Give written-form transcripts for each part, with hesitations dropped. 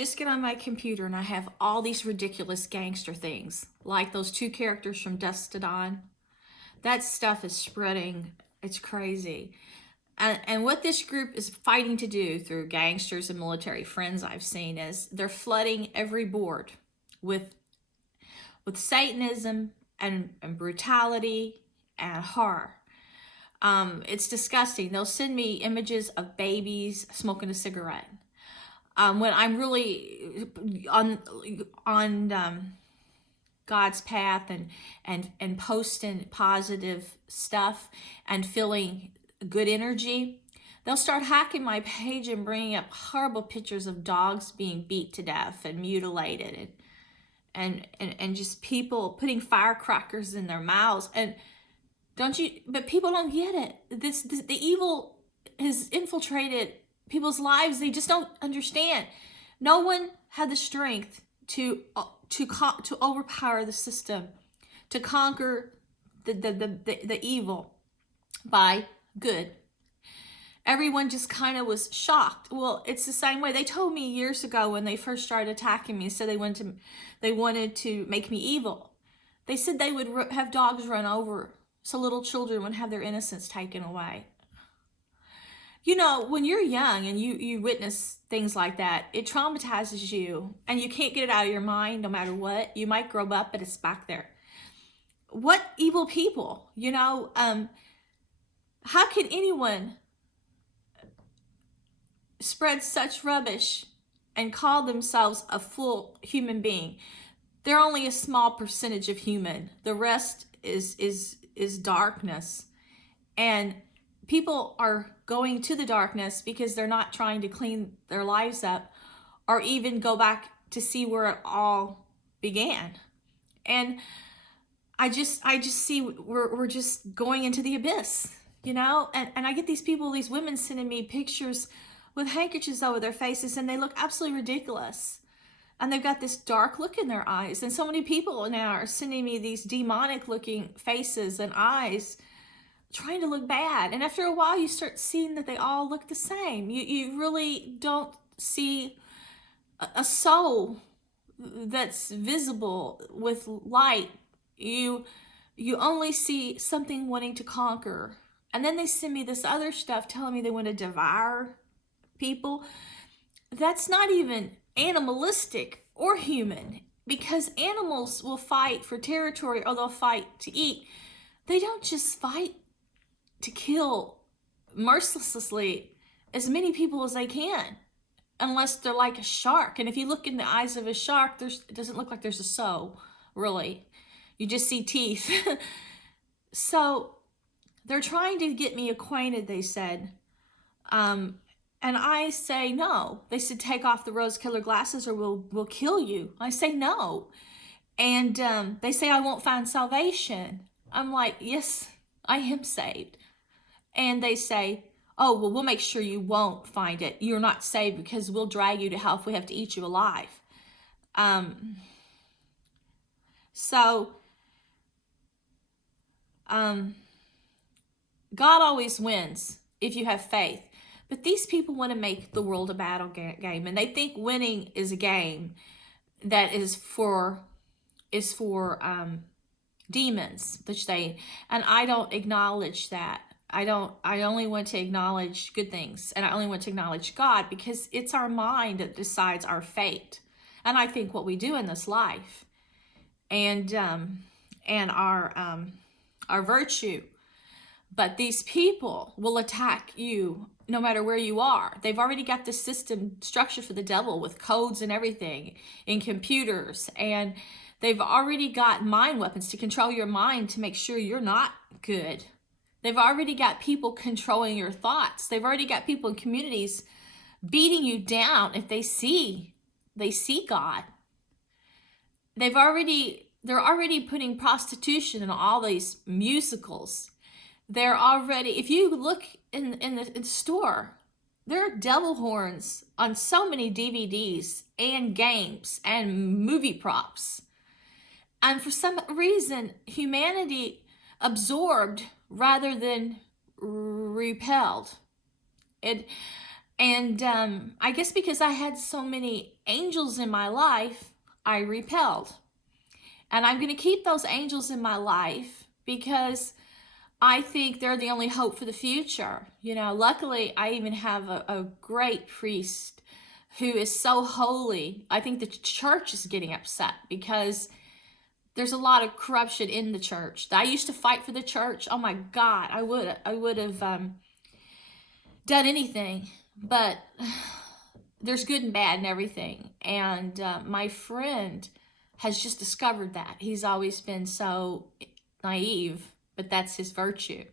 just get on my computer and I have all these ridiculous gangster things, like those two characters from Dusk to Dawn. That stuff is spreading. It's crazy. And what this group is fighting to do through gangsters and military friends I've seen is they're flooding every board with Satanism and brutality and horror. It's disgusting. They'll send me images of babies smoking a cigarette. When I'm really on God's path and posting positive stuff and feeling good energy, they'll start hacking my page and bringing up horrible pictures of dogs being beat to death and mutilated, and just people putting firecrackers in their mouths. And but people don't get it. The evil has infiltrated people's lives. They just don't understand. No one had the strength to overpower the system, to conquer the evil by good. Everyone just kind of was shocked. Well, it's the same way. They told me years ago when they first started attacking me, so they wanted to make me evil. They said they would have dogs run over so little children would have their innocence taken away. You know, when you're young and you witness things like that, it traumatizes you and you can't get it out of your mind no matter what. You might grow up, but it's back there. What evil people, you know? How can anyone spread such rubbish and call themselves a full human being? They're only a small percentage of human. The rest is darkness. And people are going to the darkness because they're not trying to clean their lives up or even go back to see where it all began. And I just see we're just going into the abyss, you know? And I get these women sending me pictures with handkerchiefs over their faces, and they look absolutely ridiculous. And they've got this dark look in their eyes. And so many people now are sending me these demonic looking faces and eyes, trying to look bad. And after a while, you start seeing that they all look the same. You really don't see a soul that's visible with light. You only see something wanting to conquer. And then they send me this other stuff telling me they want to devour people. That's not even animalistic or human, because animals will fight for territory or they'll fight to eat. They don't just fight to kill mercilessly as many people as they can, unless they're like a shark. And if you look in the eyes of a shark, it doesn't look like there's a soul, really. You just see teeth. So they're trying to get me acquainted, they said. And I say no. They said, take off the rose-colored glasses or we'll kill you. I say no. And they say I won't find salvation. I'm like, yes, I am saved. And they say, oh, well, we'll make sure you won't find it. You're not saved because we'll drag you to hell if we have to eat you alive. God always wins if you have faith. But these people want to make the world a battle game, and they think winning is a game that is for demons, and I don't acknowledge that. I only want to acknowledge good things, and I only want to acknowledge God, because it's our mind that decides our fate, and I think what we do in this life, and our virtue. But these people will attack you no matter where you are. They've already got the system structured for the devil with codes and everything in computers. And they've already got mind weapons to control your mind to make sure you're not good. They've already got people controlling your thoughts. They've already got people in communities beating you down if they see God. They're already putting prostitution in all these musicals. They're already, if you look in the store, there are devil horns on so many DVDs and games and movie props. And for some reason, humanity absorbed rather than repelled. And I guess because I had so many angels in my life, I repelled. And I'm going to keep those angels in my life because I think they're the only hope for the future. You know, luckily, I even have a great priest who is so holy. I think the church is getting upset because there's a lot of corruption in the church. I used to fight for the church. Oh my God, I would have done anything. But there's good and bad and everything. And my friend has just discovered that. He's always been so naive, but that's his virtue.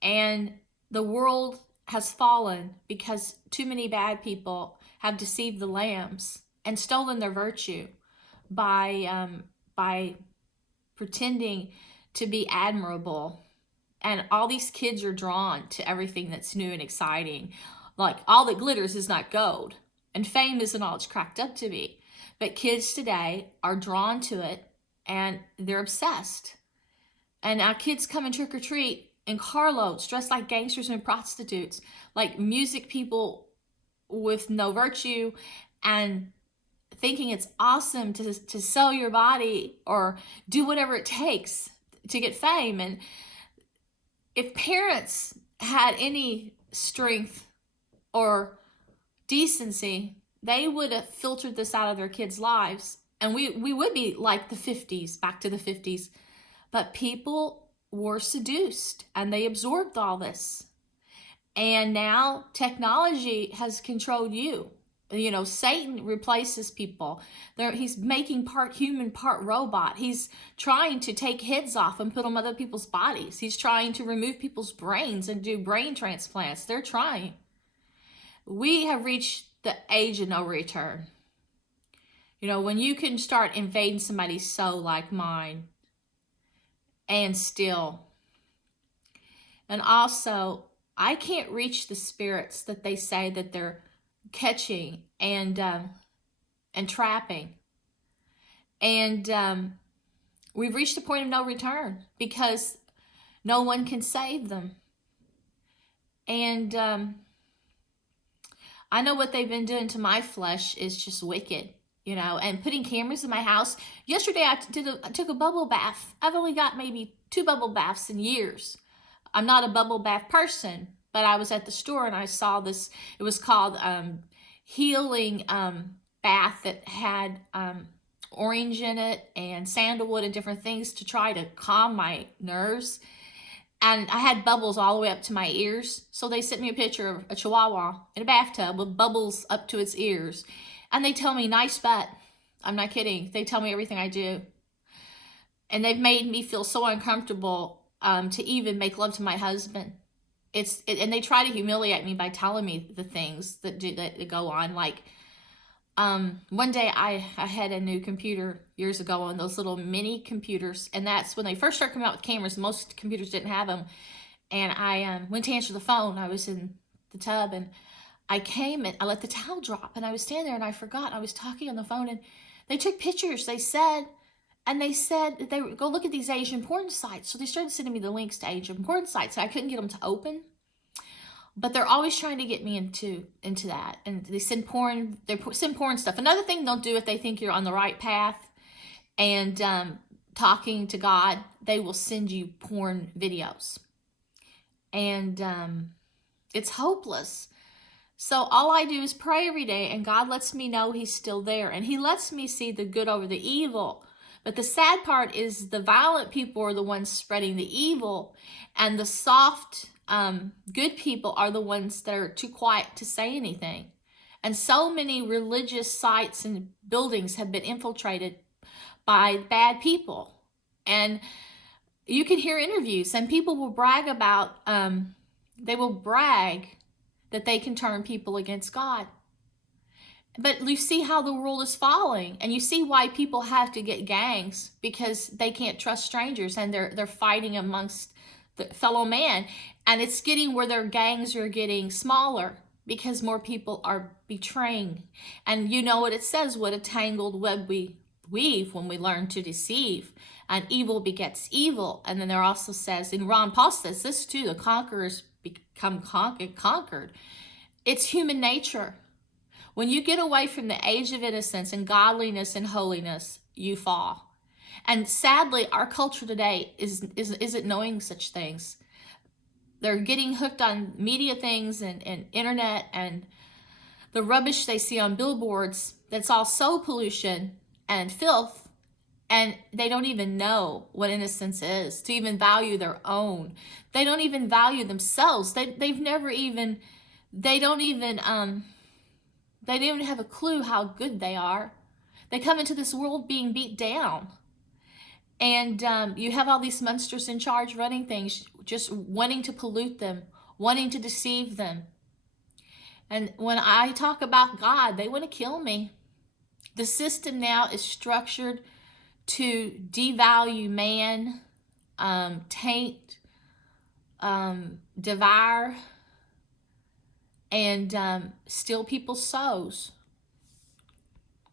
And the world has fallen because too many bad people have deceived the lambs and stolen their virtue by pretending to be admirable. And all these kids are drawn to everything that's new and exciting. Like, all that glitters is not gold, and fame isn't all it's cracked up to be. But kids today are drawn to it, and they're obsessed. And our kids come and trick or treat in carloads, dressed like gangsters and prostitutes, like music people with no virtue, and thinking it's awesome to sell your body or do whatever it takes to get fame. And if parents had any strength or decency, they would have filtered this out of their kids' lives. And we would be like the 50s, back to the 50s. But people were seduced and they absorbed all this. And now technology has controlled you. You know, Satan replaces people. He's making part human, part robot. He's trying to take heads off and put them on other people's bodies. He's trying to remove people's brains and do brain transplants. They're trying. We have reached the age of no return. You know, when you can start invading somebody's soul like mine and still. And also, I can't reach the spirits that they say that they're catching and trapping. And we've reached a point of no return because no one can save them. And I know what they've been doing to my flesh is just wicked, you know, and putting cameras in my house. Yesterday I took a bubble bath. I've only got maybe 2 bubble baths in years. I'm not a bubble bath person, but I was at the store and I saw this. It was called healing bath that had orange in it and sandalwood and different things to try to calm my nerves. And I had bubbles all the way up to my ears. So they sent me a picture of a chihuahua in a bathtub with bubbles up to its ears. And they tell me, nice butt. I'm not kidding. They tell me everything I do. And they've made me feel so uncomfortable to even make love to my husband. And they try to humiliate me by telling me the things that go on. Like, one day I had a new computer years ago, on those little mini computers, and that's when they first started coming out with cameras. Most computers didn't have them. And I went to answer the phone. I was in the tub, and I came and I let the towel drop, and I was standing there and I forgot I was talking on the phone, and they took pictures. They said that they would go look at these Asian porn sites. So they started sending me the links to Asian porn sites. I couldn't get them to open. But they're always trying to get me into that. And they send porn stuff. Another thing they'll do, if they think you're on the right path and talking to God, they will send you porn videos. And it's hopeless. So all I do is pray every day, and God lets me know He's still there. And He lets me see the good over the evil. But the sad part is the violent people are the ones spreading the evil, and the soft, good people are the ones that are too quiet to say anything. And so many religious sites and buildings have been infiltrated by bad people. And you can hear interviews, and people will brag about, that they can turn people against God. But you see how the world is falling, and you see why people have to get gangs, because they can't trust strangers, and they're fighting amongst the fellow man. And it's getting where their gangs are getting smaller because more people are betraying. And you know what it says, what a tangled web we weave when we learn to deceive. And evil begets evil. And then there also says, and Ron Paul says this too, the conquerors become conquered. It's human nature. When you get away from the age of innocence and godliness and holiness, you fall. And sadly, our culture today isn't knowing such things. They're getting hooked on media things and internet and the rubbish they see on billboards that's all soul pollution and filth, and they don't even know what innocence is, to even value their own. They don't even value themselves. They've never even, they don't even have a clue how good they are. They come into this world being beat down. And you have all these monsters in charge running things, just wanting to pollute them, wanting to deceive them. And when I talk about God, they want to kill me. The system now is structured to devalue man, taint, devour, and steal people's souls.